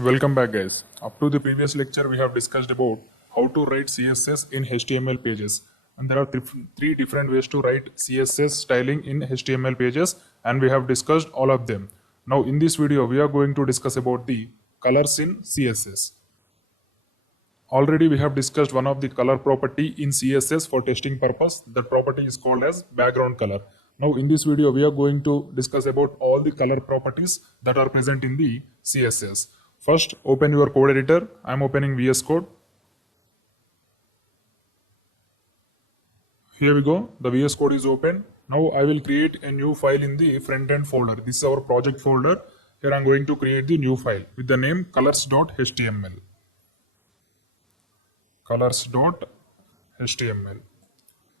Welcome back, guys. Up to the previous lecture we have discussed about how to write CSS in HTML pages, and there are three different ways to write CSS styling in HTML pages, and we have discussed all of them. Now in this video we are going to discuss about the colors in CSS. Already we have discussed one of the color property in CSS for testing purpose. That property is called as background color. Now in this video we are going to discuss about all the color properties that are present in the CSS. First, open your code editor. I am opening VS Code. Here we go. The VS Code is open. Now I will create a new file in the front end folder. This is our project folder. Here I am going to create the new file with the name colors.html. Colors.html.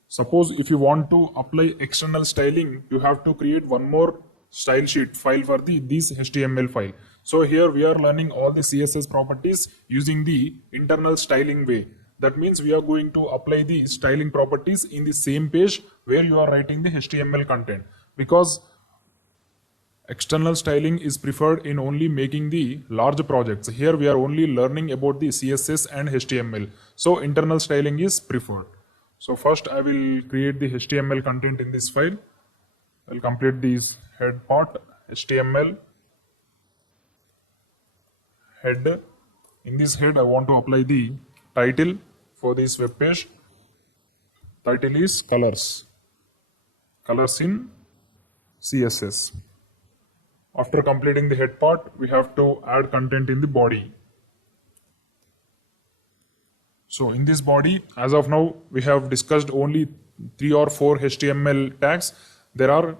Suppose if you want to apply external styling, you have to create one more style sheet file for this HTML file. So here we are learning all the CSS properties using the internal styling way. That means we are going to apply the styling properties in the same page where you are writing the HTML content, because external styling is preferred in only making the large projects. Here we are only learning about the CSS and HTML. So internal styling is preferred. So first I will create the HTML content in this file. I'll complete this head part, HTML head. In this head I want to apply the title for this web page. Title is colors in CSS. After completing the head part, we have to add content in the body. So in this body, as of now, we have discussed only 3 or 4 HTML tags. There are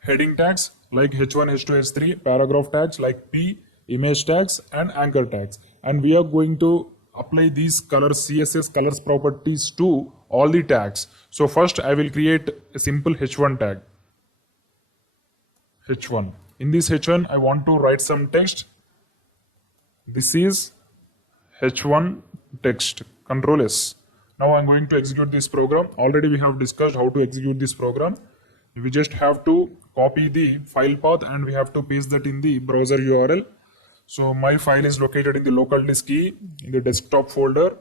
heading tags like H1, H2, H3, paragraph tags like P, image tags and anchor tags. And we are going to apply these colors, CSS colors properties to all the tags. So first I will create a simple H1 tag. H1. In this H1, I want to write some text. This is H1 text. Control S. Now I'm going to execute this program. Already we have discussed how to execute this program. We just have to copy the file path and we have to paste that in the browser URL. So my file is located in the local disk E in the desktop folder.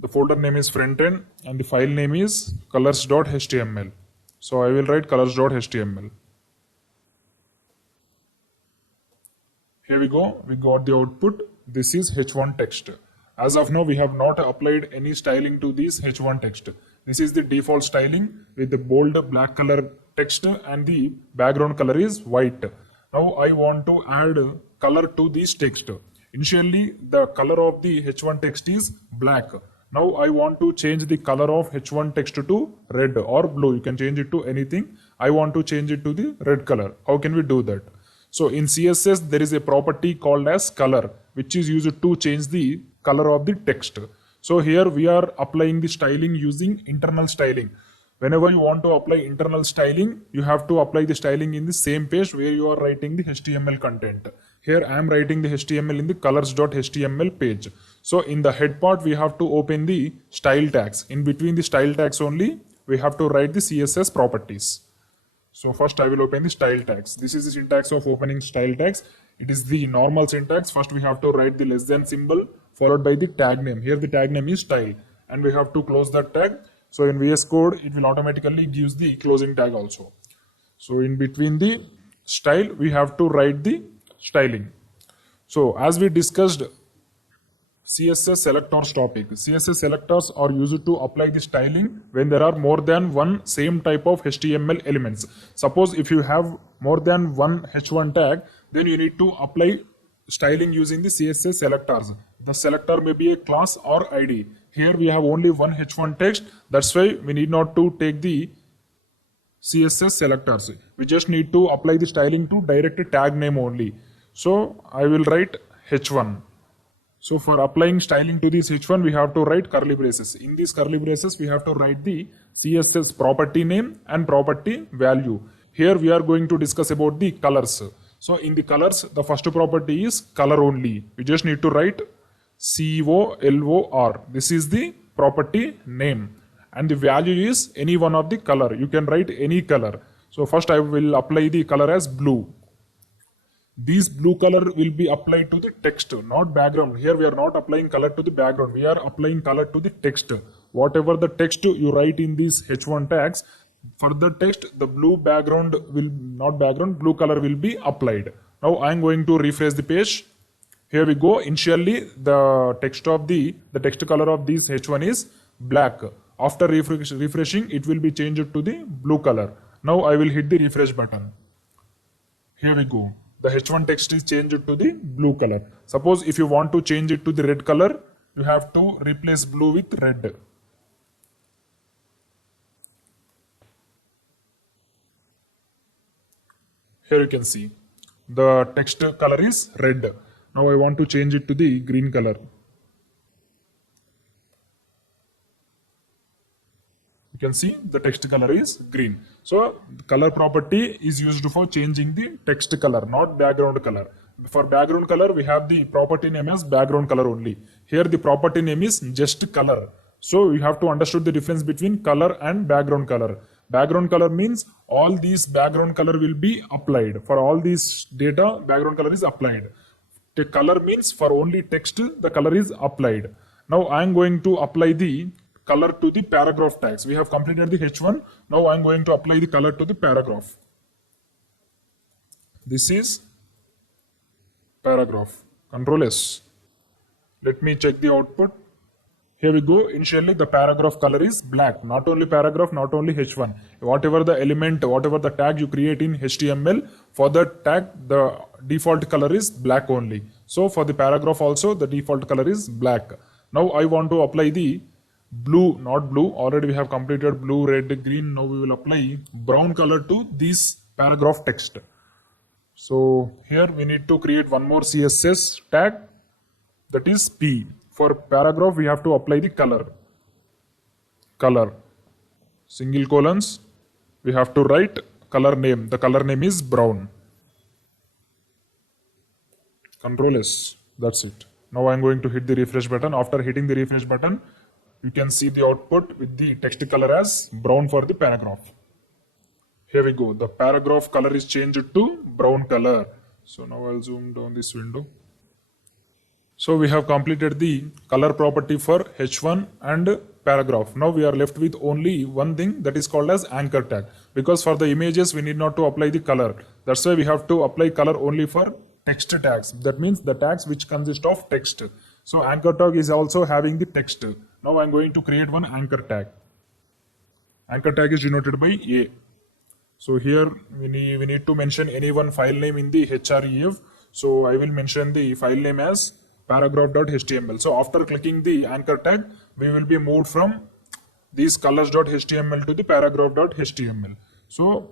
The folder name is frontend and the file name is colors.html. So I will write colors.html. Here we go, we got the output. This is H1 text. As of now, we have not applied any styling to this H1 text. This is the default styling with the bold black color text and the background color is white. Now I want to add color to this text. Initially, the color of the H1 text is black. Now I want to change the color of H1 text to red or blue. You can change it to anything. I want to change it to the red color. How can we do that? So in CSS, there is a property called as color, which is used to change the color of the text. So here we are applying the styling using internal styling. Whenever you want to apply internal styling, you have to apply the styling in the same page where you are writing the HTML content. Here I am writing the HTML in the colors.html page. So in the head part, we have to open the style tags. In between the style tags only, we have to write the CSS properties. So first I will open the style tags. This is the syntax of opening style tags. It is the normal syntax. First we have to write the less than symbol followed by the tag name. Here the tag name is style and we have to close that tag. So in VS Code it will automatically gives the closing tag also. So in between the style we have to write the styling. So as we discussed CSS selectors topic. CSS selectors are used to apply the styling when there are more than one same type of HTML elements. Suppose if you have more than one H1 tag, then you need to apply styling using the CSS selectors. The selector may be a class or ID. Here we have only one H1 text. That's why we need not to take the CSS selectors. We just need to apply the styling to direct tag name only. So I will write H1. So for applying styling to this H1, we have to write curly braces. In these curly braces, we have to write the CSS property name and property value. Here we are going to discuss about the colors. So in the colors, the first property is color only. We just need to write COLOR. This is the property name. And the value is any one of the color. You can write any color. So first I will apply the color as blue. This blue color will be applied to the text, not background. Here we are not applying color to the background. We are applying color to the text. Whatever the text you write in these h1 tags, for the text, the blue background will, not background, blue color will be applied. Now I am going to refresh the page. Here we go. Initially, the text color of this h1 is black. After refreshing, it will be changed to the blue color. Now I will hit the refresh button. Here we go. The h1 text is changed to the blue color. Suppose if you want to change it to the red color, you have to replace blue with red. Here you can see the text color is red. Now I want to change it to the green color. You can see the text color is green. So the color property is used for changing the text color, not background color. For background color, we have the property name as background color only. Here the property name is just color. So you have to understand the difference between color and background color. Background color means all these background color will be applied. For all these data, background color is applied. The color means for only text, the color is applied. Now I am going to apply the color to the paragraph tags. We have completed the h1. Now I am going to apply the color to the paragraph. This is paragraph. Control S. Let me check the output. Here we go. Initially the paragraph color is black. Not only paragraph, not only h1. Whatever the element, whatever the tag you create in HTML, for the tag the default color is black only. So for the paragraph also the default color is black. Now I want to apply the blue, not blue. Already we have completed blue, red, green. Now we will apply brown color to this paragraph text. So here we need to create one more CSS tag, that is P. For paragraph we have to apply the color. Color. Single colons. We have to write color name. The color name is brown. Control S. That's it. Now I am going to hit the refresh button. After hitting the refresh button, you can see the output with the text color as brown for the paragraph. Here we go. The paragraph color is changed to brown color. So now I'll zoom down this window. So we have completed the color property for h1 and paragraph. Now we are left with only one thing, that is called as anchor tag. Because for the images we need not to apply the color. That's why we have to apply color only for text tags. That means the tags which consist of text. So anchor tag is also having the text. Now I am going to create one anchor tag. Anchor tag is denoted by A. So here we need to mention any one file name in the href. So I will mention the file name as paragraph.html. So after clicking the anchor tag, we will be moved from this colors.html to the paragraph.html. So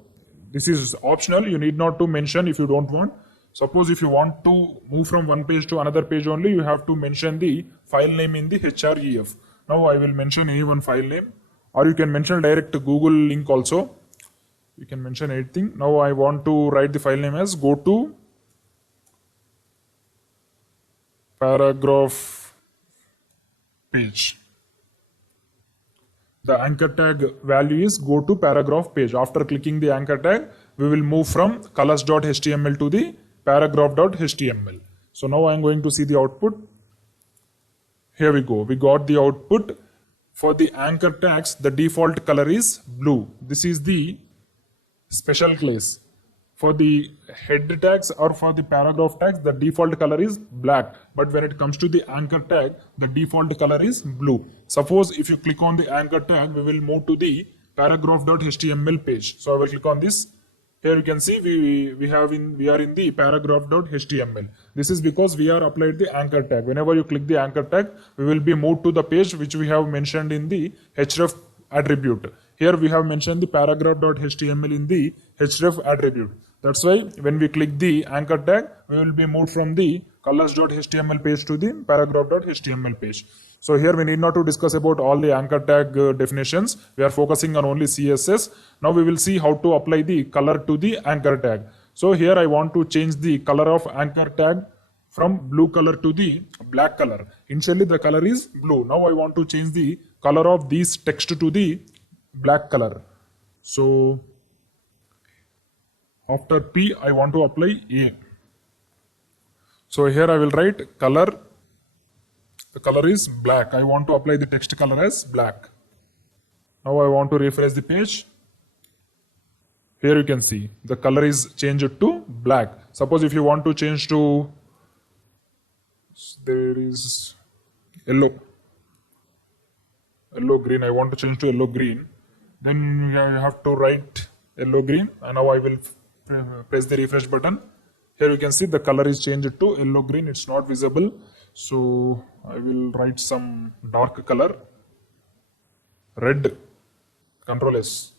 this is optional. You need not to mention if you don't want. Suppose if you want to move from one page to another page only, you have to mention the file name in the href. Now I will mention any one file name, or you can mention direct Google link also. You can mention anything. Now I want to write the file name as go to paragraph page. The anchor tag value is go to paragraph page. After clicking the anchor tag, we will move from colors.html to the paragraph.html. So now I am going to see the output. Here we go. We got the output. For the anchor tags, the default color is blue. This is the special case. For the head tags or for the paragraph tags, the default color is black. But when it comes to the anchor tag, the default color is blue. Suppose if you click on the anchor tag, we will move to the paragraph.html page. So I will click on this. Here you can see we are in the paragraph.html. This is because we are applied the anchor tag. Whenever you click the anchor tag, we will be moved to the page which we have mentioned in the href attribute. Here we have mentioned the paragraph.html in the href attribute. That's why when we click the anchor tag, we will be moved from the colors.html page to the paragraph.html page. So here we need not to discuss about all the anchor tag definitions. We are focusing on only CSS. Now we will see how to apply the color to the anchor tag. So here I want to change the color of anchor tag from blue color to the black color. Initially the color is blue. Now I want to change the color of this text to the black color. So after P, I want to apply A. So here I will write color. The color is black. I want to apply the text color as black. Now I want to refresh the page. Here you can see the color is changed to black. Suppose if you want to change to, there is yellow green, I want to change to yellow green, then you have to write yellow green, and now I will press the refresh button. Here you can see the color is changed to yellow green. It's not visible, so I will write some dark color, red, Control S.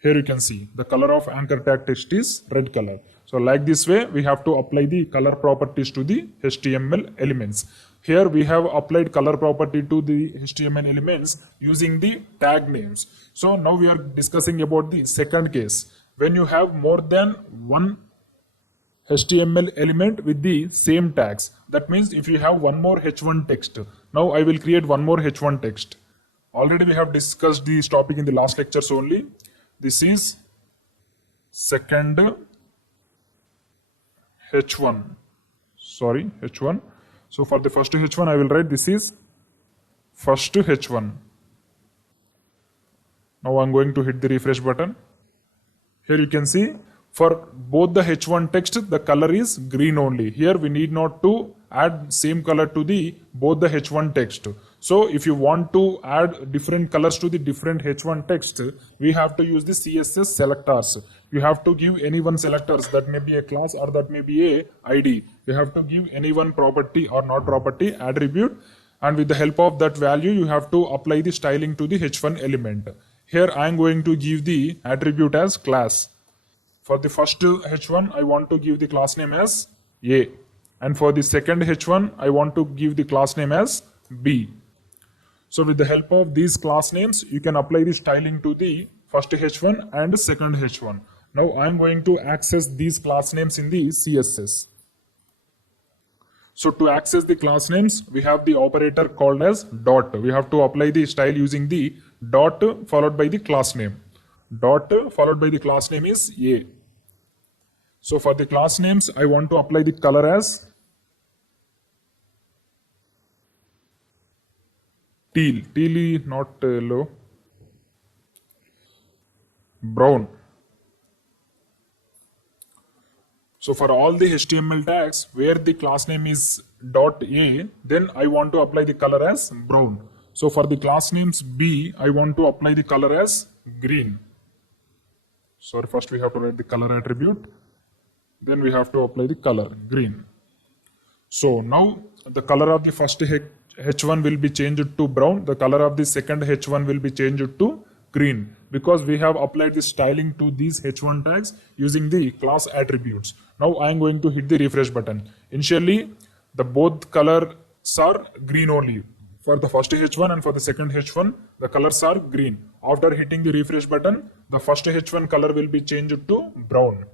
Here you can see the color of anchor tag text is red color. So like this way, we have to apply the color properties to the HTML elements. Here we have applied color property to the HTML elements using the tag names. So now we are discussing about the second case. When you have more than one HTML element with the same tags. That means if you have one more h1 text. Now I will create one more h1 text. Already we have discussed this topic in the last lectures only. This is second h1. Sorry, h1. So for the first h1, I will write this is first h1. Now I'm going to hit the refresh button. Here you can see for both the h1 text, the color is green only. Here we need not to add same color to the both the h1 text. So if you want to add different colors to the different h1 text, we have to use the CSS selectors. You have to give any one selectors, that may be a class or that may be a ID. You have to give any one property or not property attribute, and with the help of that value you have to apply the styling to the h1 element. Here I am going to give the attribute as class. For the first h1 I want to give the class name as A, and for the second h1 I want to give the class name as B. So with the help of these class names, you can apply the styling to the first h1 and second h1. Now I am going to access these class names in the CSS. So to access the class names, we have the operator called as dot. We have to apply the style using the dot followed by the class name. Dot followed by the class name is A. So for the class names, I want to apply the color as teal. Teal, not yellow. Brown. So for all the HTML tags where the class name is .a, then I want to apply the color as brown. So for the class names B, I want to apply the color as green. Sorry, first we have to write the color attribute. Then we have to apply the color green. So now the color of the first H1 will be changed to brown. The color of the second H1 will be changed to green, because we have applied the styling to these H1 tags using the class attributes. Now I am going to hit the refresh button. Initially, the both colors are green only. For the first H1 and for the second H1, the colors are green. After hitting the refresh button, the first H1 color will be changed to brown.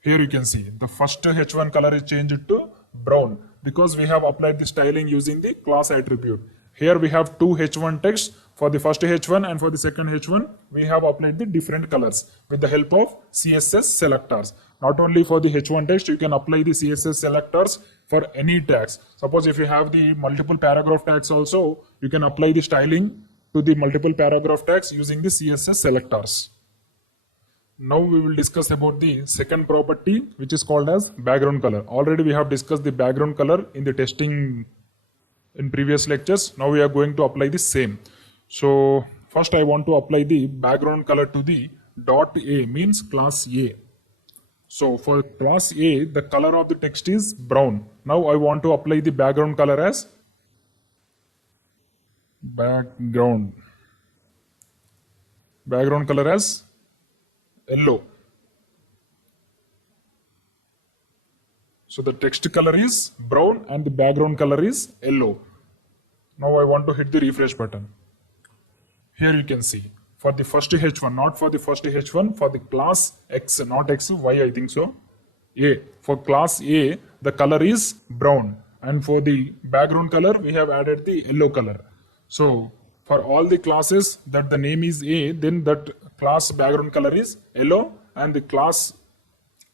Here you can see the first H1 color is changed to brown because we have applied the styling using the class attribute. Here we have two H1 texts. For the first H1 and for the second H1, we have applied the different colors with the help of CSS selectors. Not only for the H1 text, you can apply the CSS selectors for any tags. Suppose if you have the multiple paragraph tags also, you can apply the styling to the multiple paragraph tags using the CSS selectors. Now we will discuss about the second property, which is called as background color. Already we have discussed the background color in the testing in previous lectures. Now we are going to apply the same. So first I want to apply the background color to the dot A, means class A. So for class A, the color of the text is brown. Now I want to apply the background color as background color as yellow. So the text color is brown and the background color is yellow. Now I want to hit the refresh button. Here you can see for the first H1, not for the first H1, for the class X, not X, Y I think so, A. For class A, the color is brown, and for the background color, we have added the yellow color. So for all the classes that the name is A, then that class background color is yellow and the class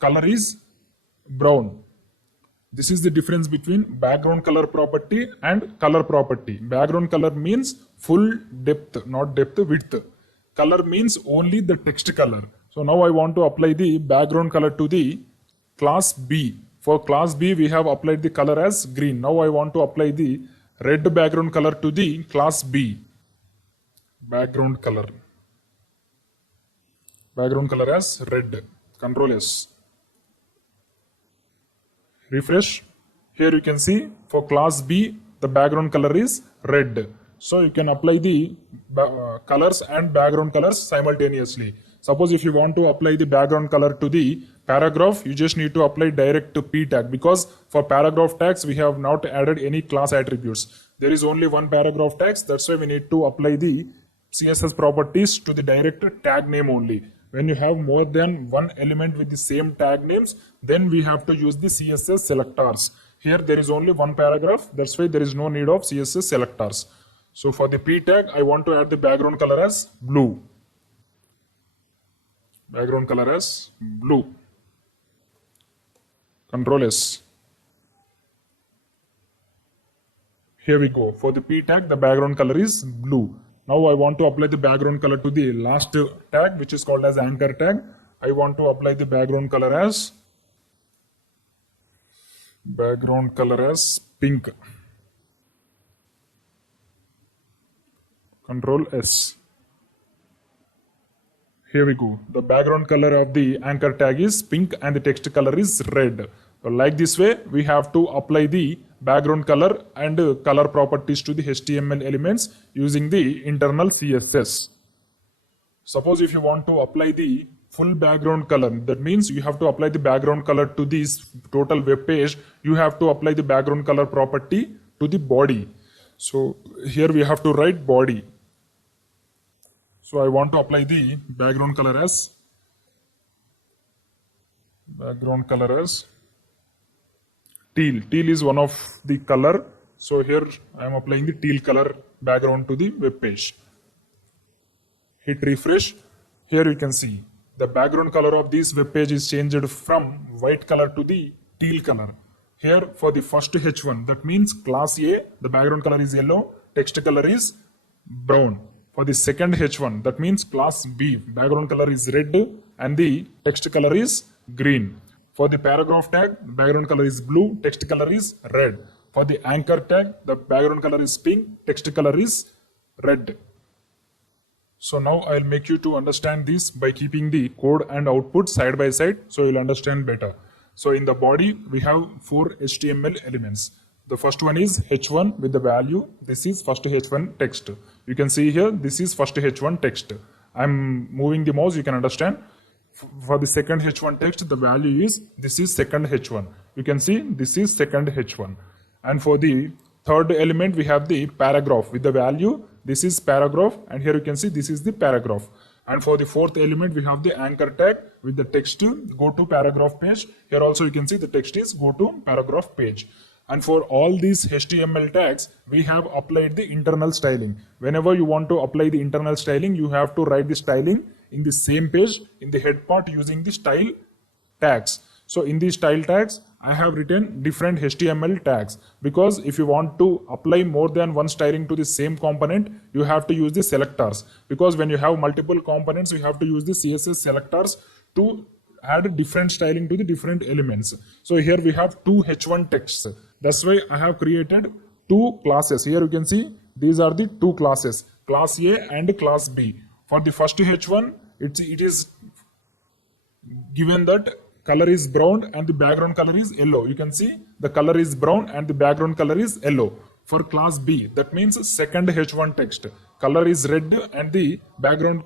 color is brown. This is the difference between background color property and color property. Background color means full depth, not depth, width. Color means only the text color. So now I want to apply the background color to the class B. For class B, we have applied the color as green. Now I want to apply the red background color to the class B. Background color as red. Control S. Refresh. Here you can see for class B, the background color is red. So you can apply the colors and background colors simultaneously. Suppose if you want to apply the background color to the paragraph, you just need to apply direct to P tag, because for paragraph tags, we have not added any class attributes. There is only one paragraph tags. That's why we need to apply the CSS properties to the direct tag name only. When you have more than one element with the same tag names, then we have to use the CSS selectors. Here there is only one paragraph. That's why there is no need of CSS selectors. So for the P tag, I want to add the background color as blue. Background color as blue. Control S. Here we go. For the P tag, the background color is blue. Now I want to apply the background color to the last tag, which is called as anchor tag. I want to apply the background color as pink. Control S. Here we go. The background color of the anchor tag is pink and the text color is red. So like this way, we have to apply the background color and color properties to the HTML elements using the internal CSS. Suppose if you want to apply the full background color, that means you have to apply the background color to this total web page. You have to apply the background color property to the body. So here we have to write body. So I want to apply the background color as teal. Teal is one of the color. So here I am applying the teal color background to the web page. Hit refresh. Here you can see the background color of this web page is changed from white color to the teal color. Here for the first H1, that means class A, the background color is yellow, text color is brown. For the second H1, that means class B, background color is red and the text color is green. For the paragraph tag, background color is blue, text color is red. For the anchor tag, the background color is pink, text color is red. So now I'll make you to understand this by keeping the code and output side by side, so you'll understand better. So in the body, we have 4 HTML elements. The first one is H1 with the value. This is first H1 text. You can see here, this is first H1 text. I'm moving the mouse, you can understand. For the second H1 text, the value is, this is second H1. You can see, this is second H1. And for the third element, we have the paragraph with the value. This is paragraph, and here you can see, this is the paragraph. And for the fourth element, we have the anchor tag with the text go to paragraph page. Here also you can see the text is go to paragraph page. And for all these HTML tags, we have applied the internal styling. Whenever you want to apply the internal styling, you have to write the styling in the same page in the head part using the style tags. So in these style tags, I have written different HTML tags, because if you want to apply more than one styling to the same component, you have to use the selectors. Because when you have multiple components, you have to use the CSS selectors to add different styling to the different elements. So here we have 2 H1 texts. That's why I have created 2 classes. Here you can see these are the 2 classes, class A and class B. For the first H1, it is given that color is brown and the background color is yellow. You can see the color is brown and the background color is yellow. For class B, that means second H1 text, color is red and the background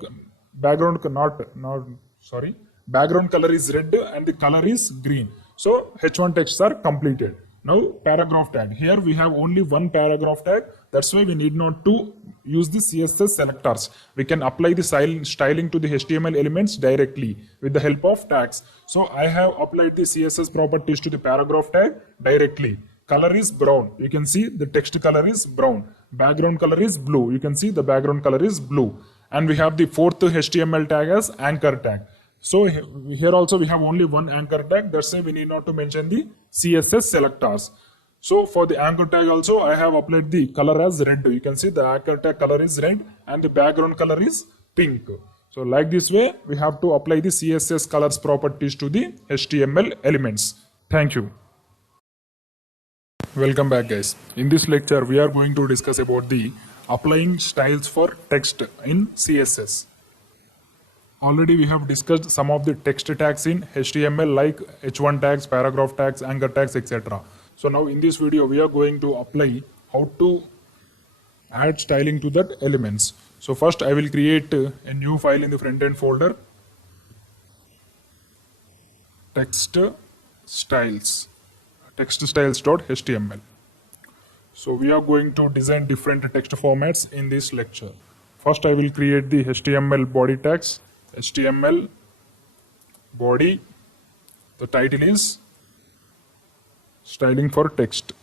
color is red and the color is green. So H1 texts are completed. Now paragraph tag. Here we have only one paragraph tag. That's why we need not to use the CSS selectors. We can apply the styling to the HTML elements directly with the help of tags. So I have applied the CSS properties to the paragraph tag directly. Color is brown. You can see the text color is brown. Background color is blue. You can see the background color is blue. And we have the fourth HTML tag as anchor tag. So here also we have only one anchor tag. That's why we need not to mention the CSS selectors. So for the anchor tag also, I have applied the color as red. You can see the anchor tag color is red and the background color is pink. So like this way, we have to apply the CSS colors properties to the HTML elements. Thank you. Welcome back, guys. In this lecture, we are going to discuss about the applying styles for text in CSS. Already we have discussed some of the text tags in HTML like h1 tags, paragraph tags, anchor tags, etc. So now in this video we are going to apply how to add styling to that elements. So first I will create a new file in the front end folder, text styles.html. So we are going to design different text formats in this lecture. First I will create the HTML body tags. HTML body, the title is styling for text.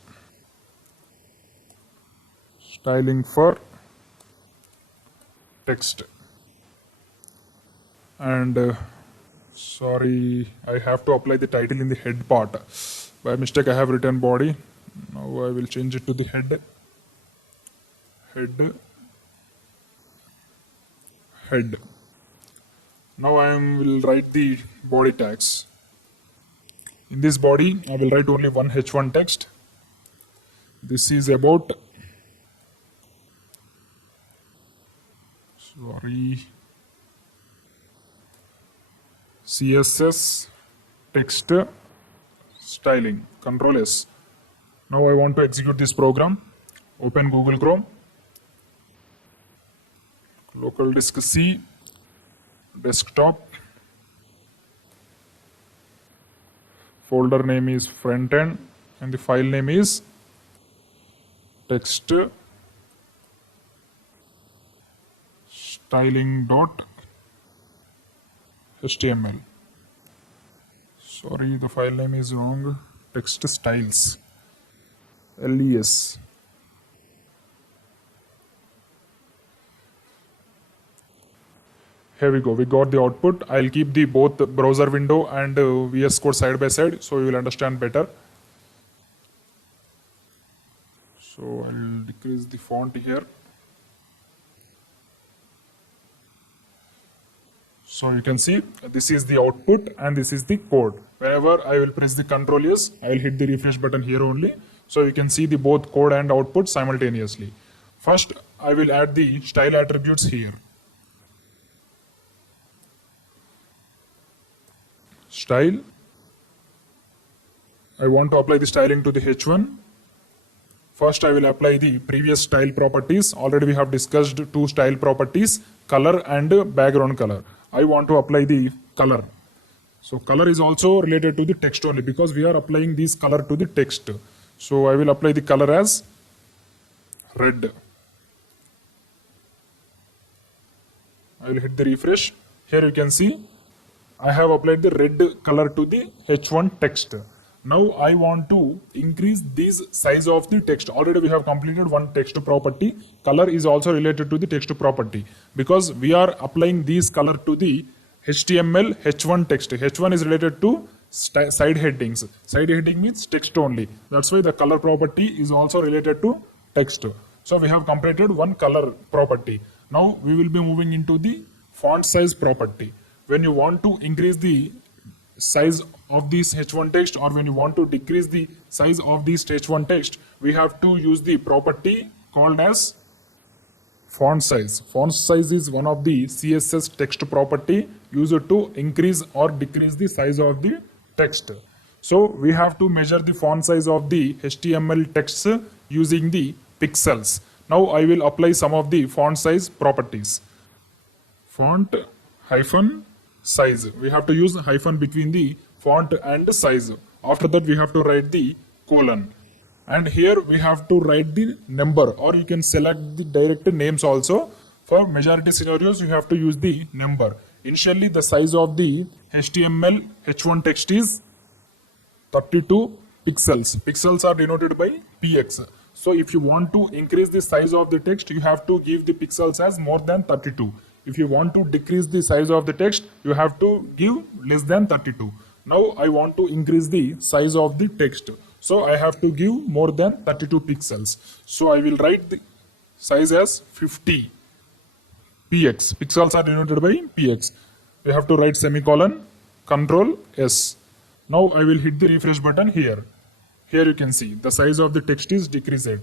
Styling for text. And sorry, I have to apply the title in the head part. By mistake I have written body. Now I will change it to the head. Head. Now I will write the body tags. In this body, I will write only one h1 text. This is about CSS text styling. Control S. Now I want to execute this program. Open Google Chrome. Local disk C. Desktop, folder name is front end and the file name is text styling.html. Sorry, the file name is wrong. Text styles, LES. Here we go, we got the output. I'll keep the both browser window and VS Code side by side so you will understand better. So I'll decrease the font here. So you can see this is the output and this is the code. Whenever I will press the Ctrl S, I will hit the refresh button here only. So you can see the both code and output simultaneously. First, I will add the style attributes here. Style. I want to apply the styling to the h1. First I will apply the previous style properties. Already we have discussed two style properties, color and background color. I want to apply the color. So color is also related to the text only because we are applying this color to the text. So I will apply the color as red. I will hit the refresh. Here you can see I have applied the red color to the h1 text. Now I want to increase this size of the text. Already we have completed one text property. Color is also related to the text property because we are applying this color to the HTML h1 text. h1 is related to side headings. Side heading means text only. That's why the color property is also related to text. So we have completed one color property. Now we will be moving into the font size property. When you want to increase the size of this h1 text or when you want to decrease the size of this h1 text, we have to use the property called as font size. Font size is one of the CSS text property used to increase or decrease the size of the text. So we have to measure the font size of the HTML text using the pixels. Now I will apply some of the font size properties. Font hyphen size. We have to use hyphen between the font and size. After that we have to write the colon. And here we have to write the number, or you can select the direct names also. For majority scenarios you have to use the number. Initially the size of the HTML h1 text is 32 pixels. Pixels are denoted by px. So if you want to increase the size of the text, you have to give the pixels as more than 32. If you want to decrease the size of the text, you have to give less than 32. Now I want to increase the size of the text. So I have to give more than 32 pixels. So I will write the size as 50 px. Pixels are denoted by px. We have to write semicolon, control S. Now I will hit the refresh button here. Here you can see the size of the text is decreased.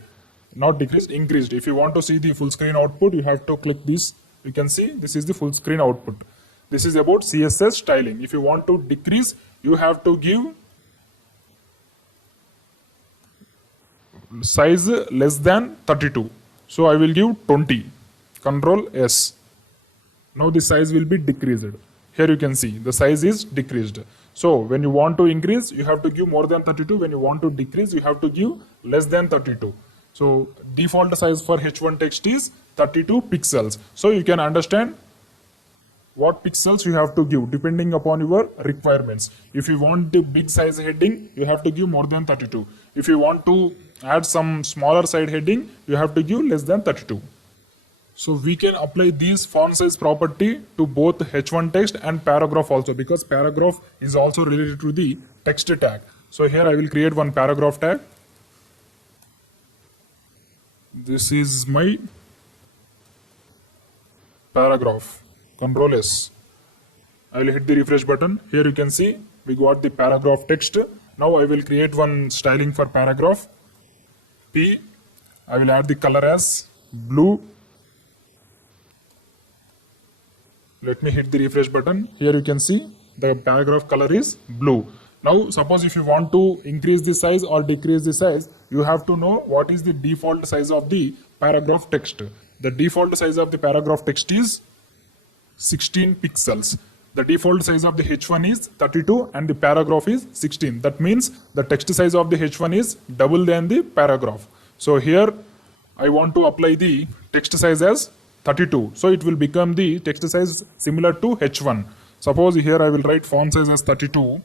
Not decreased, increased. If you want to see the full screen output, you have to click this. You can see this is the full screen output. This is about CSS styling. If you want to decrease, you have to give size less than 32. So I will give 20. Control S. Now the size will be decreased. Here you can see the size is decreased. So when you want to increase, you have to give more than 32. When you want to decrease, you have to give less than 32. So default size for H1 text is 32 pixels. So you can understand what pixels you have to give depending upon your requirements. If you want the big size heading, you have to give more than 32. If you want to add some smaller side heading, you have to give less than 32. So we can apply these font size property to both H1 text and paragraph also, because paragraph is also related to the text tag. So here I will create one paragraph tag. This is my paragraph. Control S. I will hit the refresh button. Here you can see we got the paragraph text. Now I will create one styling for paragraph. P. I will add the color as blue. Let me hit the refresh button. Here you can see the paragraph color is blue. Now suppose if you want to increase the size or decrease the size, you have to know what is the default size of the paragraph text. The default size of the paragraph text is 16 pixels. The default size of the H1 is 32 and the paragraph is 16. That means the text size of the H1 is double than the paragraph. So here I want to apply the text size as 32. So it will become the text size similar to H1. Suppose here I will write font size as 32.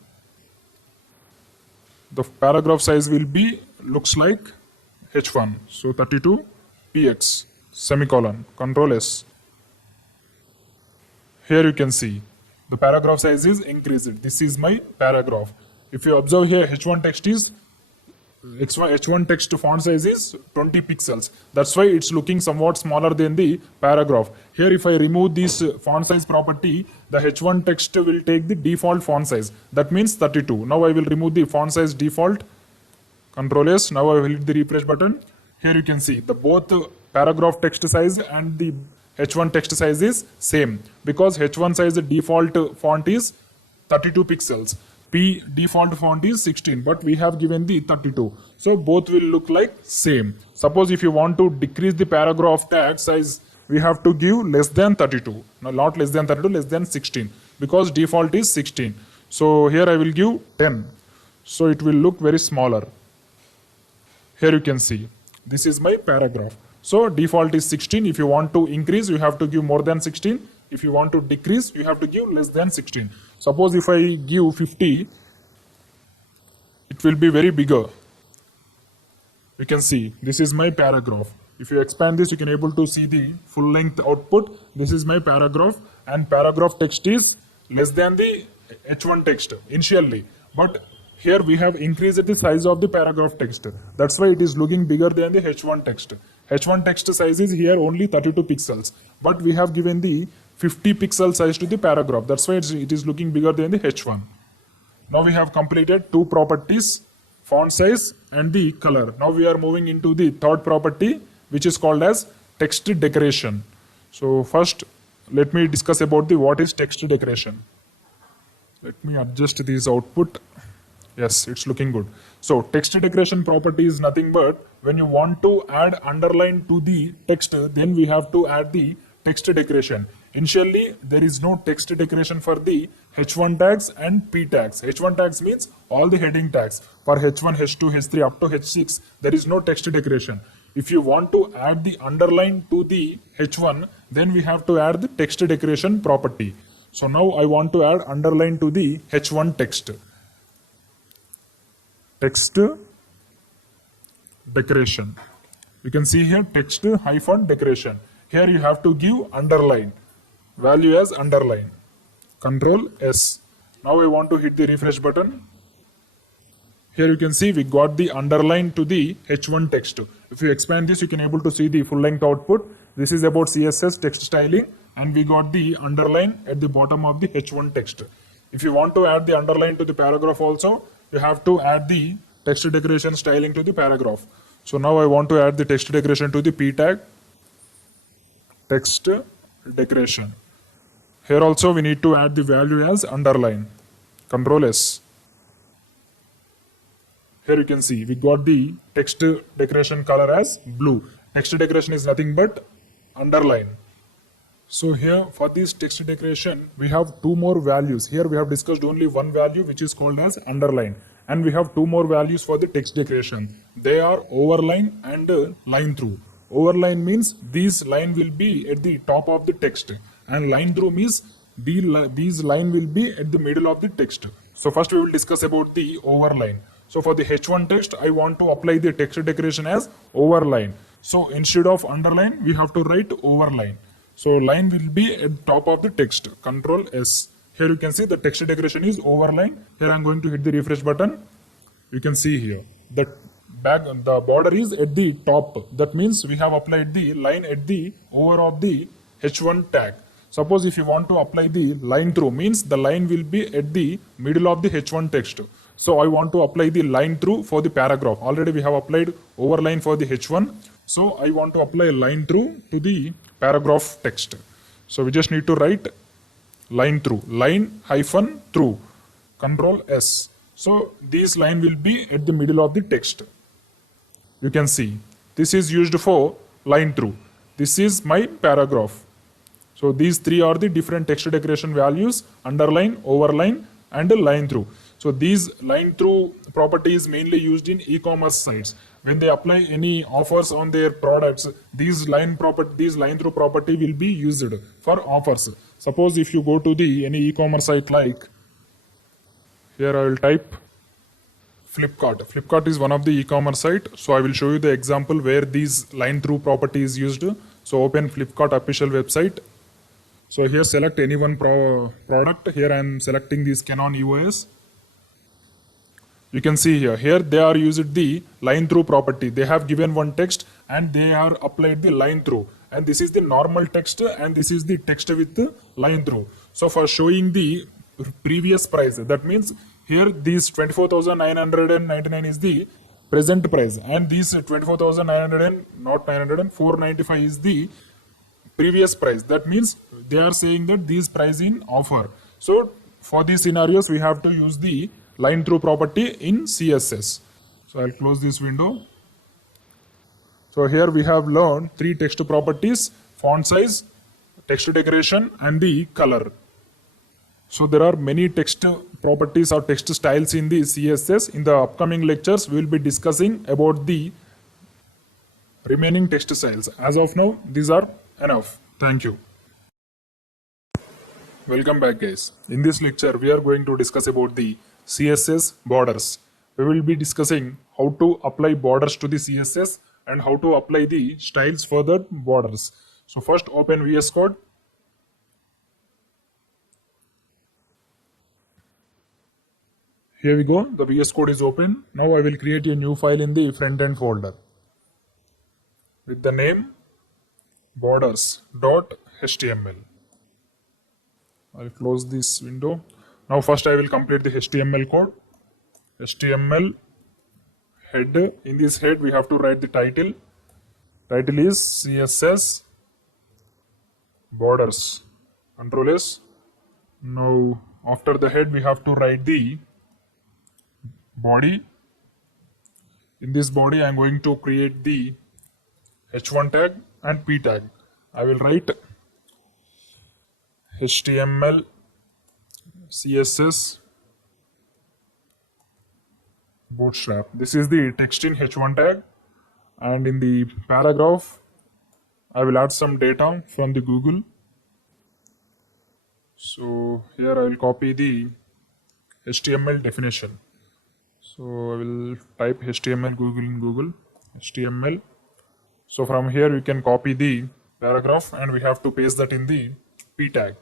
The paragraph size will be looks like H1. So 32 px semicolon control S. Here you can see the paragraph size is increased. This is my paragraph. If you observe here, H1 text is H1 text font size is 20 pixels. That's why it's looking somewhat smaller than the paragraph. Here if I remove this font size property, the H1 text will take the default font size. That means 32. Now I will remove the font size default. Control S. Now I will hit the refresh button. Here you can see the both paragraph text size and the H1 text size is same, because H1 size default font is 32 pixels. P default font is 16, but we have given the 32. So both will look like same. Suppose if you want to decrease the paragraph tag size, we have to give less than 32. No, not less than 32, less than 16, because default is 16. So here I will give 10. So it will look very smaller. Here you can see this is my paragraph. So default is 16. If you want to increase, you have to give more than 16. If you want to decrease, you have to give less than 16. Suppose if I give 50, it will be very bigger. You can see this is my paragraph. If you expand this, you can able to see the full length output. This is my paragraph, and paragraph text is less than the H1 text initially. But here we have increased the size of the paragraph text. That's why it is looking bigger than the H1 text. H1 text size is here only 32 pixels. But we have given the 50 pixel size to the paragraph. That's why it is looking bigger than the H1. Now we have completed two properties, font size and the color. Now we are moving into the third property, which is called as text decoration. So first, let me discuss about the what is text decoration. Let me adjust this output. Yes, it's looking good. So text decoration property is nothing but when you want to add underline to the text, then we have to add the text decoration. Initially, there is no text decoration for the H1 tags and P tags. H1 tags means all the heading tags. For H1, H2, H3 up to H6, there is no text decoration. If you want to add the underline to the H1, then we have to add the text decoration property. So now I want to add underline to the H1 text. Text decoration. You can see here text hyphen decoration. Here you have to give underline. value as underline. Control S. Now I want to hit the refresh button. Here you can see we got the underline to the H1 text. If you expand this, you can able to see the full length output. This is about CSS text styling, and we got the underline at the bottom of the H1 text. If you want to add the underline to the paragraph also, you have to add the text decoration styling to the paragraph. So now I want to add the text decoration to the P tag, text decoration. Here also we need to add the value as underline. Control S. Here you can see we got the text decoration color as blue. Text decoration is nothing but underline. So here for this text decoration we have two more values. Here we have discussed only one value which is called as underline, and we have two more values for the text decoration. They are overline and line through. Overline means this line will be at the top of the text, and line through means these line will be at the middle of the text. So first we will discuss about the overline. So for the H1 text, I want to apply the text decoration as overline. So instead of underline, we have to write overline. So line will be at the top of the text. Control S. Here you can see the text decoration is overline. Here I am going to hit the refresh button. You can see here the border is at the top. That means we have applied the line at the over of the H1 tag. Suppose if you want to apply the line through, means the line will be at the middle of the H1 text. So I want to apply the line through for the paragraph. Already we have applied overline for the H1. So I want to apply line through to the paragraph text. So we just need to write line through, line hyphen through. Control S. So this line will be at the middle of the text. You can see this is used for line through. This is my paragraph. So these three are the different text decoration values: underline, overline, and line through. So these line through property is mainly used in e-commerce sites. When they apply any offers on their products, these line through property will be used for offers. Suppose if you go to the any e-commerce site, like here I will type Flipkart. Flipkart is one of the e-commerce site. So I will show you the example where these line through property is used. So open Flipkart official website. So here select any one product. Here I am selecting this Canon EOS. You can see here they are used the line through property. They have given one text and they are applied the line through. And this is the normal text and this is the text with the line through. So for showing the previous price, that means here this 24,999 is the present price, and this 24,900 not 900 495 is the previous price. That means they are saying that this price in offer. So for these scenarios we have to use the line through property in CSS. So I'll close this window. So here we have learned three text properties: font size, text decoration, and the color. So there are many text properties or text styles in the CSS. In the upcoming lectures we will be discussing about the remaining text styles. As of now, these are enough. Thank you. Welcome back, guys. In this lecture we are going to discuss about the CSS borders. We will be discussing how to apply borders to the CSS and how to apply the styles for the borders. So first open VS Code. Here we go. The VS Code is open. Now I will create a new file in the front end folder with the name borders.html. I'll close this window. Now first I will complete the HTML code. HTML head. In this head we have to write the title. Title is CSS Borders. Control S. Now after the head we have to write the body. In this body I am going to create the H1 tag and P tag. I will write HTML CSS bootstrap. This is the text in H1 tag, and in the paragraph I will add some data from the Google. So here I will copy the HTML definition. So I will type HTML Google in Google HTML. So from here you can copy the paragraph and we have to paste that in the P tag.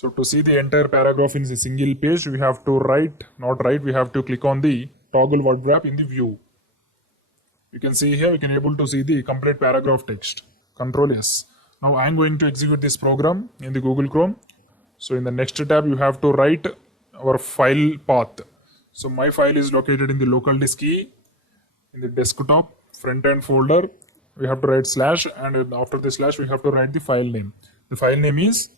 So to see the entire paragraph in a single page, we have to we have to click on the toggle word wrap in the view. You can see here, we can able to see the complete paragraph text. Control S. Now I am going to execute this program in the Google Chrome. So in the next tab, you have to write our file path. So my file is located in the local disk E, in the desktop front end folder. We have to write slash, and after the slash, we have to write the file name. The file name is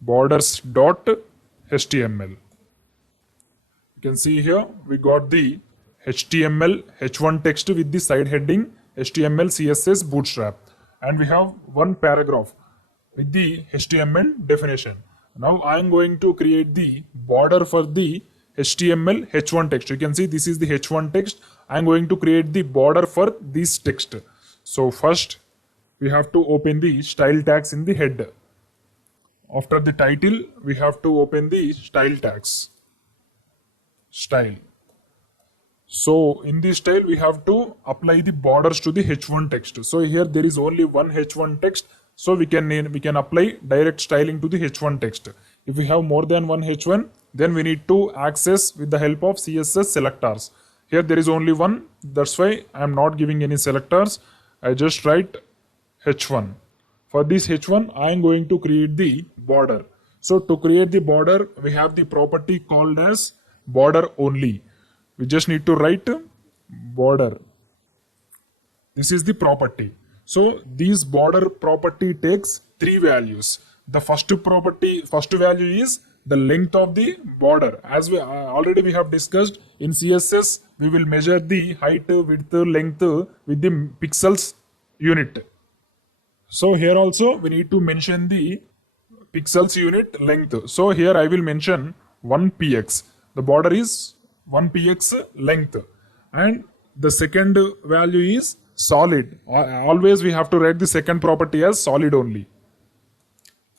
borders.html. You can see here, we got the HTML H1 text with the side heading HTML CSS Bootstrap, and we have one paragraph with the HTML definition. Now I am going to create the border for the HTML H1 text. You can see this is the H1 text. I am going to create the border for this text. So first we have to open the style tags in the head. After the title, we have to open the style tags. Style. So in this style, we have to apply the borders to the H1 text. So here there is only one H1 text. So we can apply direct styling to the H1 text. If we have more than one H1, then we need to access with the help of CSS selectors. Here there is only one. That's why I am not giving any selectors. I just write H1. For this H1, I am going to create the border. So to create the border, we have the property called as border only. We just need to write border. This is the property. So this border property takes three values. The first value is the length of the border. As we already we have discussed in CSS, we will measure the height, width, length with the pixels unit. So here also we need to mention the pixels unit length. So here I will mention 1 px. The border is 1 px length, and the second value is solid. Always we have to write the second property as solid only.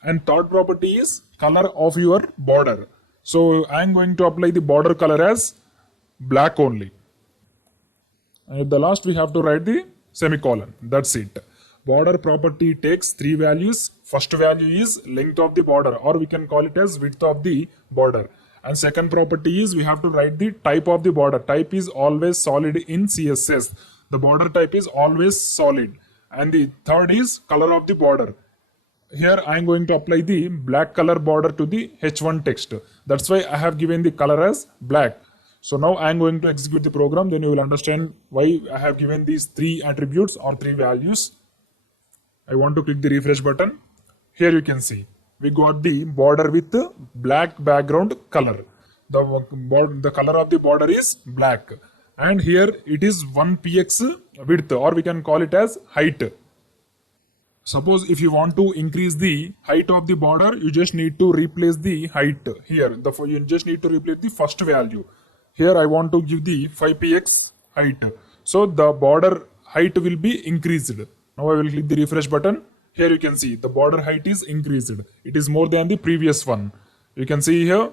And third property is color of your border. So I am going to apply the border color as black only. And at the last we have to write the semicolon. That's it. Border property takes three values. First value is length of the border, or we can call it as width of the border. And second property is we have to write the type of the border. Type is always solid in CSS. The border type is always solid. And the third is color of the border. Here I am going to apply the black color border to the H1 text. That's why I have given the color as black. So now I am going to execute the program. Then you will understand why I have given these three attributes or three values. I want to click the refresh button. Here you can see we got the border with black background color. The color of the border is black, and here it is 1 px width, or we can call it as height. Suppose if you want to increase the height of the border, you just need to replace the height here. You just need to replace the first value. Here I want to give the 5 px height. So the border height will be increased. Now I will click the refresh button. Here you can see the border height is increased. It is more than the previous one. You can see here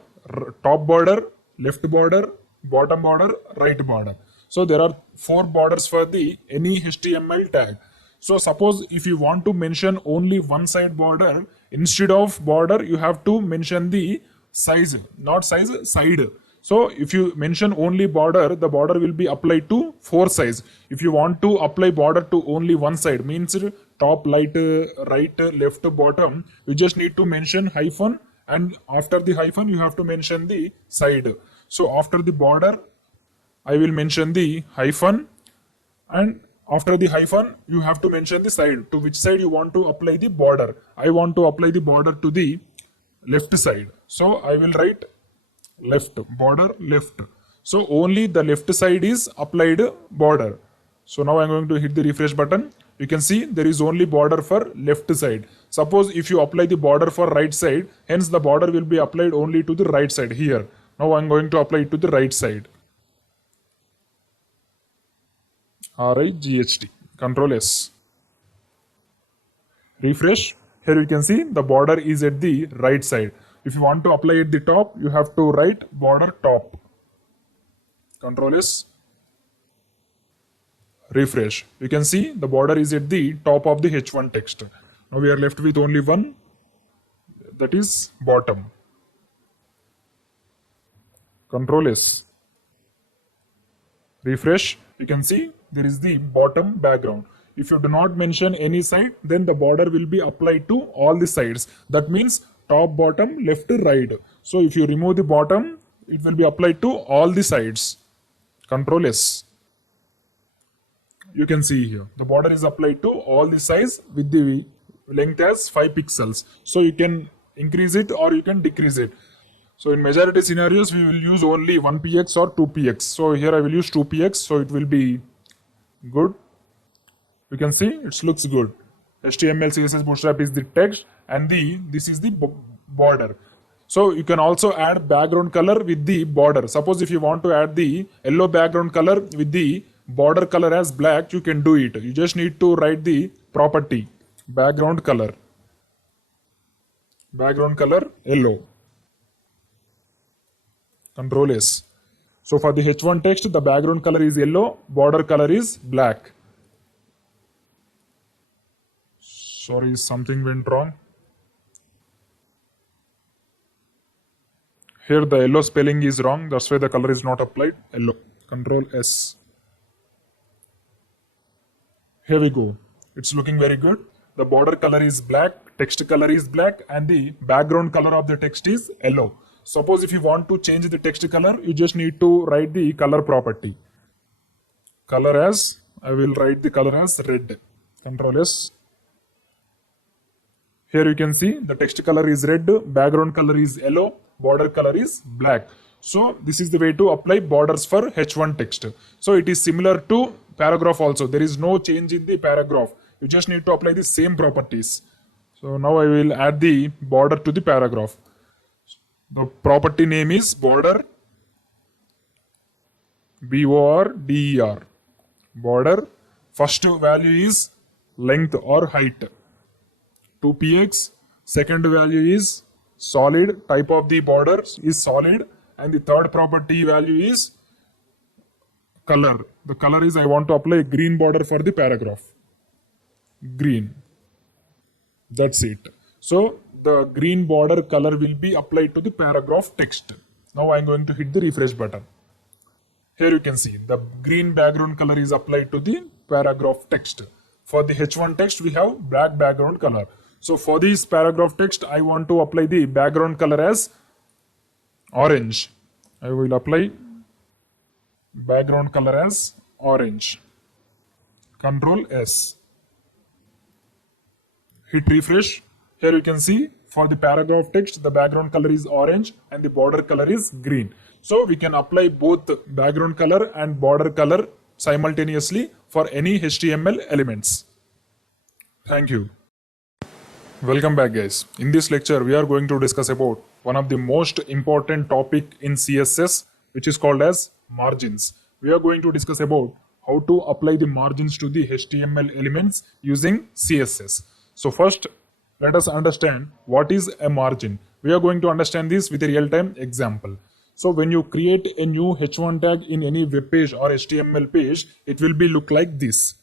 top border, left border, bottom border, right border. So there are 4 borders for the any HTML tag. So suppose if you want to mention only one side border, instead of border you have to mention the size, not size, side. So if you mention only border, the border will be applied to 4 sides. If you want to apply border to only one side, means top, right, left, bottom, you just need to mention hyphen, and after the hyphen you have to mention the side. So after the border, I will mention the hyphen, and after the hyphen you have to mention the side, to which side you want to apply the border. I want to apply the border to the left side. So I will write left, border left. So only the left side is applied border. So now I am going to hit the refresh button. You can see there is only border for left side. Suppose if you apply the border for right side, hence the border will be applied only to the right side here. Now I am going to apply it to the right side. RIGHT, Control S. Refresh. Here you can see the border is at the right side. If you want to apply at the top, you have to write border top. Control S. Refresh. You can see the border is at the top of the H1 text. Now we are left with only one that is bottom. Control S. Refresh. You can see there is the bottom background. If you do not mention any side, then the border will be applied to all the sides. That means top, bottom, left, right. So if you remove the bottom, it will be applied to all the sides. Control S. You can see here the border is applied to all the sides with the length as 5 pixels. So you can increase it or you can decrease it. So in majority scenarios we will use only 1px or 2px. So here I will use 2px, so it will be good. You can see it looks good. HTML CSS Bootstrap is the text and this is the border. So you can also add background color with the border. Suppose if you want to add the yellow background color with the border color as black, you can do it. You just need to write the property background color yellow. Control S. So for the H1 text, the background color is yellow, border color is black. Sorry, something went wrong. Here the yellow spelling is wrong, that's why the color is not applied. Yellow. Control S. Here we go. It's looking very good. The border color is black, text color is black, and the background color of the text is yellow. Suppose if you want to change the text color, you just need to write the color property. Color as, I will write the color as red. Control S. Here you can see the text color is red, background color is yellow, border color is black. So this is the way to apply borders for H1 text. So it is similar to paragraph also. There is no change in the paragraph. You just need to apply the same properties. So now I will add the border to the paragraph. The property name is border, BORDER. Border. First value is length or height, 2px. Second value is solid, type of the border is solid, and the third property value is color. The color is I want to apply a green border for the paragraph. Green. That's it. So the green border color will be applied to the paragraph text. Now I am going to hit the refresh button. Here you can see the green background color is applied to the paragraph text. For the H1 text we have black background color. So for this paragraph text I want to apply the background color as orange. I will apply background color as orange. Control S. Hit refresh. Here you can see for the paragraph text the background color is orange and the border color is green. So we can apply both background color and border color simultaneously for any HTML elements. Thank you. Welcome back guys. In this lecture we are going to discuss about one of the most important topic in CSS, which is called as margins. We are going to discuss about how to apply the margins to the HTML elements using CSS. So first let us understand what is a margin. We are going to understand this with a real-time example. So when you create a new H1 tag in any web page or HTML page, it will be look like this.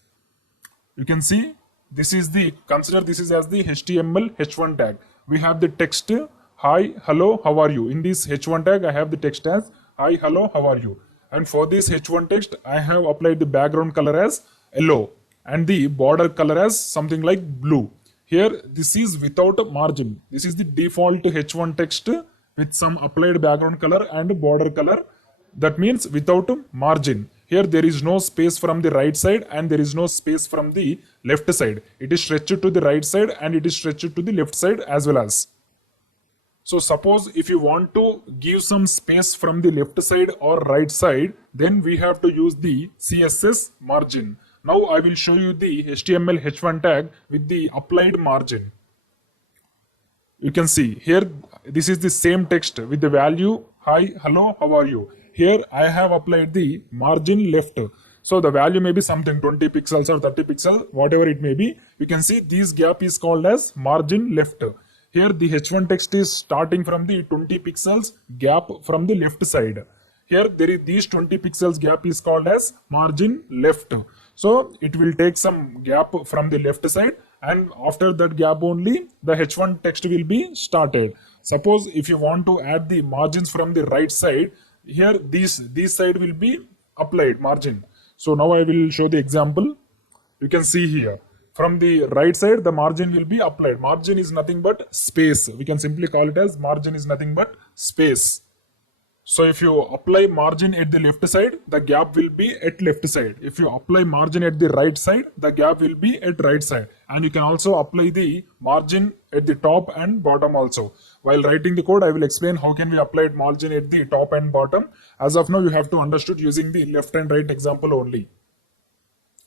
You can see this is the, consider this is as the HTML H1 tag. We have the text hi, hello, how are you. In this H1 tag I have the text as hi, hello, how are you. And for this H1 text I have applied the background color as yellow and the border color as something like blue. Here this is without margin. This is the default H1 text with some applied background color and border color. That means without margin. Here there is no space from the right side and there is no space from the left side. It is stretched to the right side and it is stretched to the left side as well as. So suppose if you want to give some space from the left side or right side, then we have to use the CSS margin. Now I will show you the HTML H1 tag with the applied margin. You can see here this is the same text with the value hi, hello, how are you. Here I have applied the margin left. So the value may be something 20 pixels or 30 pixels, whatever it may be. You can see this gap is called as margin left. Here the H1 text is starting from the 20 pixels gap from the left side. Here there is these 20 pixels gap is called as margin left. So it will take some gap from the left side and after that gap only the H1 text will be started. Suppose if you want to add the margins from the right side, here these side will be applied margin. So now I will show the example. You can see here from the right side the margin will be applied. Margin is nothing but space. We can simply call it as margin is nothing but space. So if you apply margin at the left side, the gap will be at left side. If you apply margin at the right side, the gap will be at right side. And you can also apply the margin at the top and bottom also. While writing the code, I will explain how can we apply margin at the top and bottom. As of now, you have to understood using the left and right example only.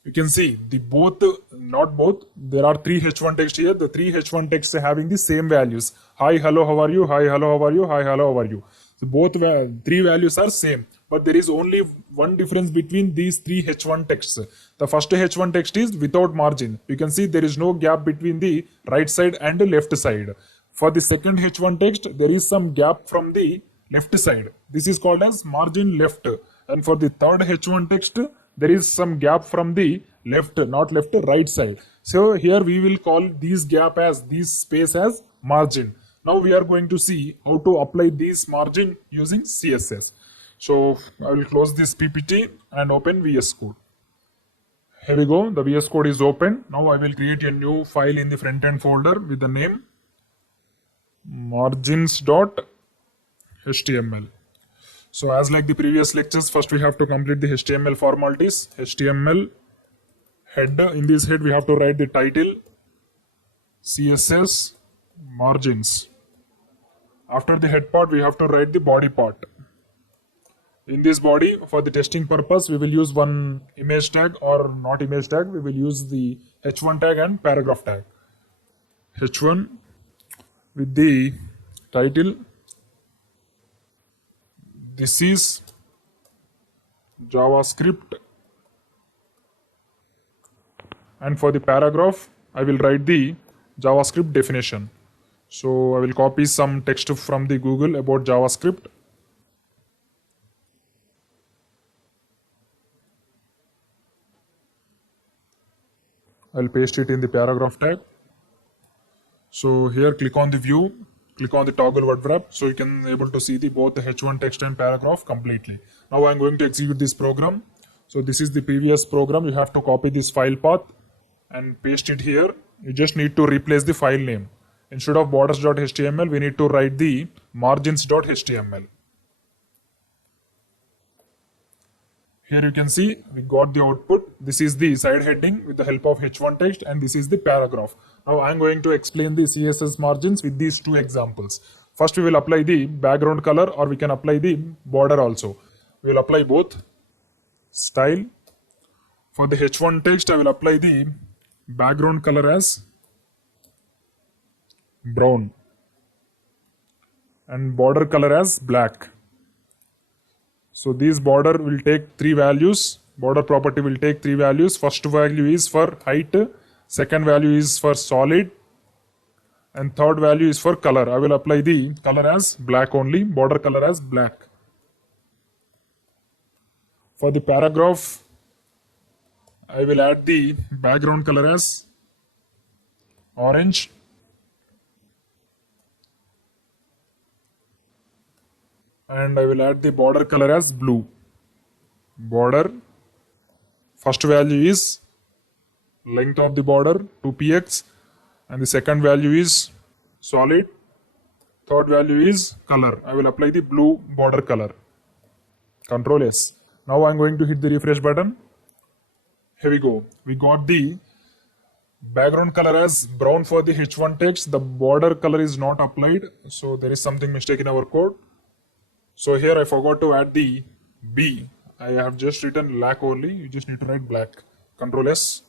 You can see the both, not both, there are three H1 text here. The three H1 texts having the same values. Hi, hello, how are you? Hi, hello, how are you? Hi, hello, how are you? So both three values are same, but there is only one difference between these three H1 texts. The first H1 text is without margin. You can see there is no gap between the right side and the left side. For the second H1 text, there is some gap from the left side. This is called as margin left. And for the third H1 text, there is some gap from the left, not left, right side. So here we will call this gap as, this space as margin. Now we are going to see how to apply this margin using CSS. So I will close this PPT and open VS Code. Here we go, the VS Code is open. Now I will create a new file in the front end folder with the name margins.html. So as like the previous lectures, first we have to complete the HTML formalities. HTML head, in this head we have to write the title CSS margins. After the head part, we have to write the body part. In this body, for the testing purpose, we will use one image tag or not image tag. We will use the H1 tag and paragraph tag. H1 with the title. This is JavaScript. And for the paragraph, I will write the JavaScript definition. So I will copy some text from the Google about JavaScript. I'll paste it in the paragraph tag. So here click on the view, click on the toggle word wrap, so you can able to see the both the H1 text and paragraph completely. Now I'm going to execute this program. So this is the previous program. You have to copy this file path and paste it here. You just need to replace the file name. Instead of borders.html, we need to write the margins.html. Here you can see we got the output. This is the side heading with the help of H1 text, and this is the paragraph. Now I am going to explain the CSS margins with these two examples. First we will apply the background color, or we can apply the border also. We will apply both. Style. For the H1 text, I will apply the background color as brown and border color as black. So this border will take three values. Border property will take three values. First value is for height, second value is for solid, and third value is for color. I will apply the color as black only, border color as black. For the paragraph, I will add the background color as orange, and I will add the border color as blue. Border, first value is length of the border 2px, and the second value is solid, third value is color. I will apply the blue border color. Control S. Now I am going to hit the refresh button. Here we go. We got the background color as brown for the H1 text. The border color is not applied, so there is something mistake in our code. So here I forgot to add the B. I have just written black only. You just need to write black. Control S.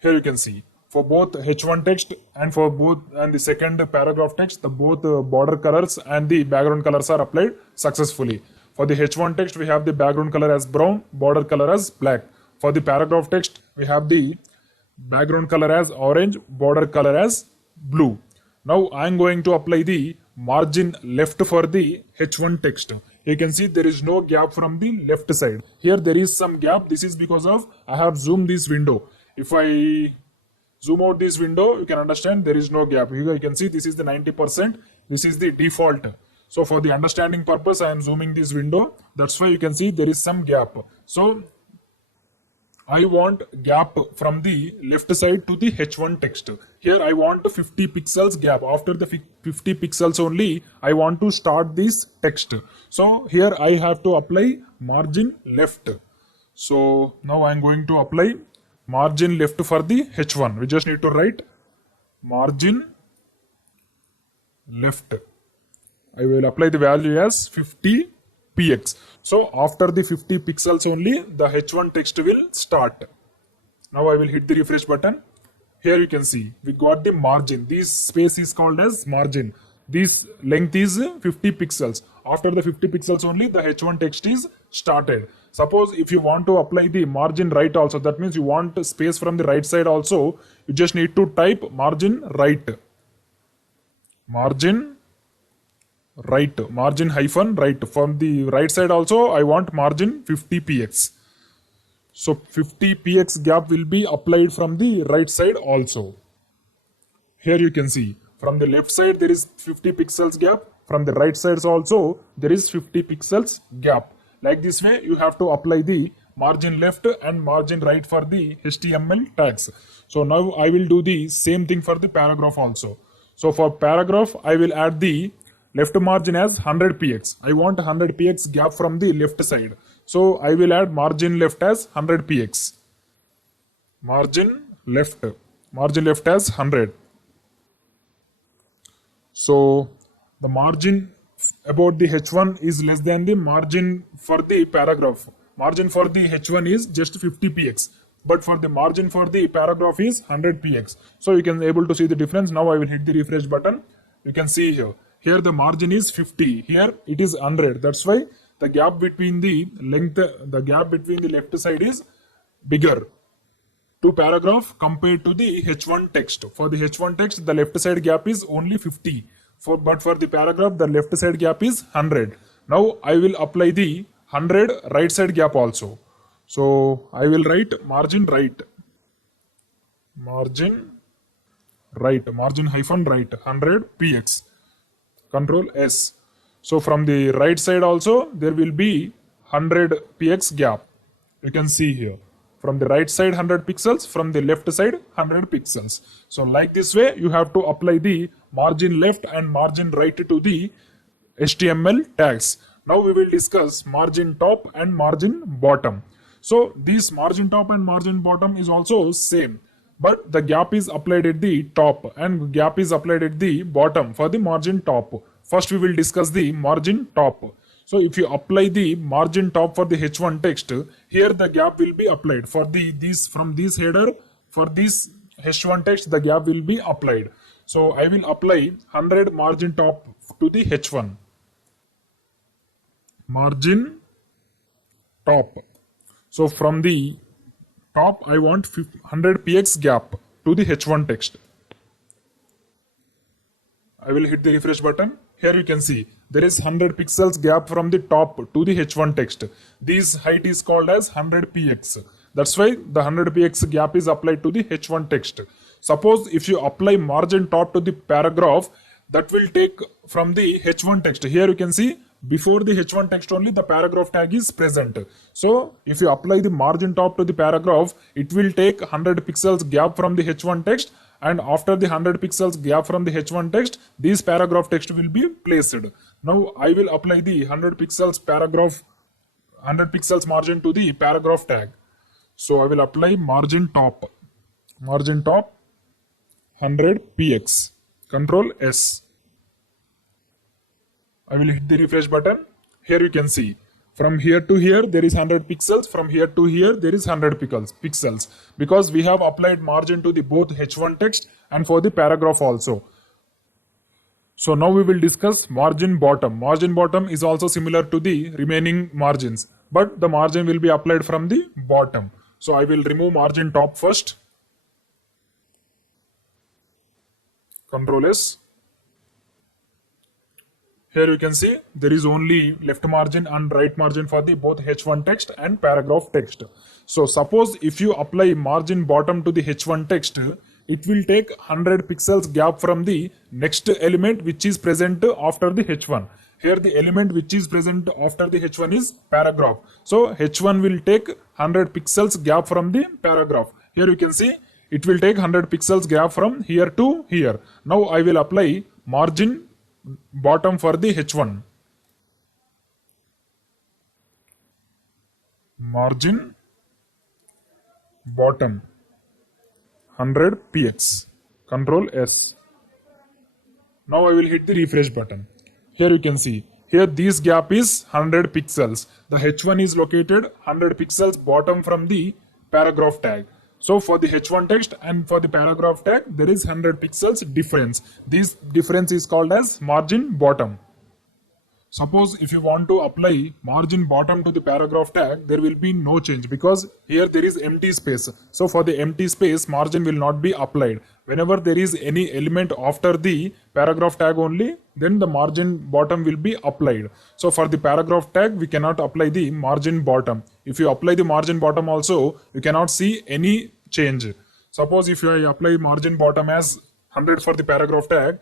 Here you can see for both H1 text and for both and the second paragraph text, the both border colors and the background colors are applied successfully. For the H1 text, we have the background color as brown, border color as black. For the paragraph text, we have the background color as orange, border color as blue. Now I am going to apply the margin left for the H1 text. You can see there is no gap from the left side. Here there is some gap. This is because of I have zoomed this window. If I zoom out this window, you can understand there is no gap. Here you can see this is the 90%. This is the default. So for the understanding purpose, I am zooming this window. That's why you can see there is some gap. So I want gap from the left side to the H1 text. Here I want 50 pixels gap. After the 50 pixels only, I want to start this text. So here I have to apply margin left. So now I am going to apply margin left for the H1. We just need to write margin left. I will apply the value as 50 px. So after the 50 pixels only, the H1 text will start. Now I will hit the refresh button. Here you can see we got the margin. This space is called as margin. This length is 50 pixels. After the 50 pixels only, the H1 text is started. Suppose if you want to apply the margin right also, that means you want space from the right side also, you just need to type margin right. Margin right, margin hyphen right. From the right side also, I want margin 50 px. So 50 px gap will be applied from the right side also. Here you can see from the left side there is 50 pixels gap. From the right side also there is 50 pixels gap. Like this way you have to apply the margin left and margin right for the HTML tags. So now I will do the same thing for the paragraph also. So for paragraph I will add the left margin as 100 px. I want 100 px gap from the left side. So I will add margin left as 100 px. Margin left as 100. So the margin about the H1 is less than the margin for the paragraph. Margin for the H1 is just 50 px. But for the margin for the paragraph is 100 px. So you can able to see the difference. Now I will hit the refresh button. You can see here. Here the margin is 50. Here it is 100. That's why the gap between the length, the gap between the left side is bigger to paragraph compared to the H1 text. For the H1 text, the left side gap is only 50. But for the paragraph, the left side gap is 100. Now I will apply the 100 right side gap also. So I will write margin right. Margin right. Margin hyphen right. 100 px. Control S. So from the right side also there will be 100 px gap. You can see here. From the right side 100 pixels, from the left side 100 pixels. So like this way you have to apply the margin left and margin right to the HTML tags. Now we will discuss margin top and margin bottom. So this margin top and margin bottom is also same. But the gap is applied at the top and gap is applied at the bottom for the margin top. First we will discuss the margin top. So if you apply the margin top for the H1 text, here the gap will be applied. For from this header, for this H1 text, the gap will be applied. So I will apply 100 margin top to the H1. Margin top. So from the top, I want 100 px gap to the H1 text. I will hit the refresh button. Here you can see there is 100 pixels gap from the top to the H1 text. This height is called as 100 px. That's why the 100 px gap is applied to the H1 text. Suppose if you apply margin top to the paragraph, that will take from the H1 text. Here you can see before the H1 text only the paragraph tag is present. So if you apply the margin top to the paragraph, it will take 100 pixels gap from the H1 text, and after the 100 pixels gap from the H1 text, this paragraph text will be placed. Now I will apply the 100 pixels paragraph, 100 pixels margin to the paragraph tag. So I will apply margin top 100 px. Control S. I will hit the refresh button. Here you can see from here to here there is 100 pixels, from here to here there is 100 pixels, because we have applied margin to the both H1 text and for the paragraph also. So now we will discuss margin bottom. Margin bottom is also similar to the remaining margins, but the margin will be applied from the bottom. So I will remove margin top first. Control S. Here you can see there is only left margin and right margin for the both H1 text and paragraph text. So suppose if you apply margin bottom to the H1 text, it will take 100 pixels gap from the next element which is present after the H1. Here the element which is present after the H1 is paragraph. So H1 will take 100 pixels gap from the paragraph. Here you can see it will take 100 pixels gap from here to here. Now I will apply margin bottom for the H1. Margin bottom 100 px. Control S. Now I will hit the refresh button. Here you can see, here this gap is 100 pixels. The H1 is located 100 pixels bottom from the paragraph tag. So for the H1 text and for the paragraph tag, there is 100 pixels difference. This difference is called as margin bottom. Suppose if you want to apply margin bottom to the paragraph tag, there will be no change because here there is empty space. So for the empty space, margin will not be applied. Whenever there is any element after the paragraph tag only, then the margin bottom will be applied. So for the paragraph tag, we cannot apply the margin bottom. If you apply the margin bottom also, you cannot see any change. Suppose if I apply margin bottom as 100 for the paragraph tag,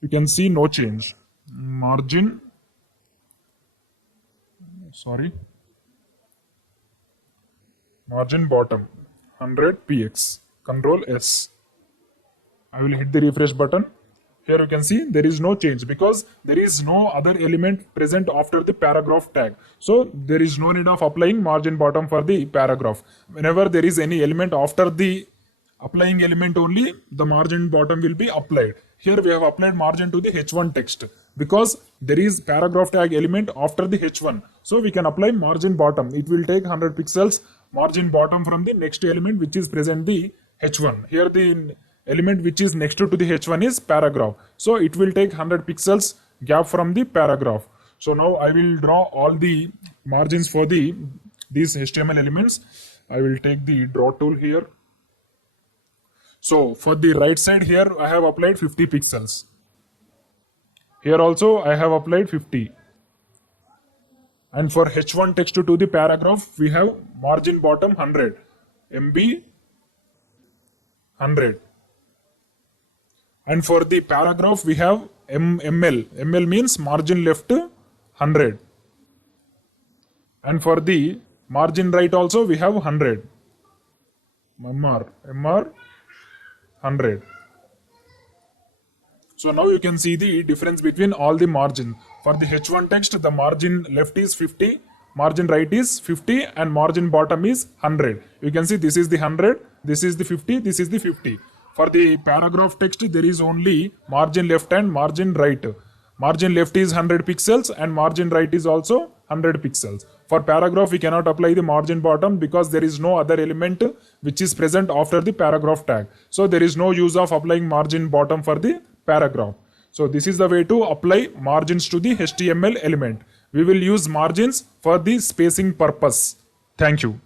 you can see no change. Margin bottom 100 px. Control S. I will hit the refresh button. Here you can see there is no change because there is no other element present after the paragraph tag. So there is no need of applying margin bottom for the paragraph. Whenever there is any element after the applying element only, the margin bottom will be applied. Here we have applied margin to the H1 text because there is paragraph tag element after the H1. So we can apply margin bottom. It will take 100 pixels margin bottom from the next element which is present the H1. Here the element which is next to the H1 is paragraph. So it will take 100 pixels gap from the paragraph. So now I will draw all the margins for these HTML elements. I will take the draw tool here. So for the right side here, I have applied 50 pixels. Here also I have applied 50. And for H1 text to the paragraph, we have margin bottom 100. MB 100. And for the paragraph, we have ML. ML means margin left 100. And for the margin right also, we have 100. MR 100. So now you can see the difference between all the margin. For the H1 text, the margin left is 50, margin right is 50, and margin bottom is 100. You can see this is the 100, this is the 50, this is the 50. For the paragraph text, there is only margin left and margin right. Margin left is 100 pixels and margin right is also 100 pixels. For paragraph, we cannot apply the margin bottom because there is no other element which is present after the paragraph tag. So there is no use of applying margin bottom for the paragraph. So this is the way to apply margins to the HTML element. We will use margins for the spacing purpose. Thank you.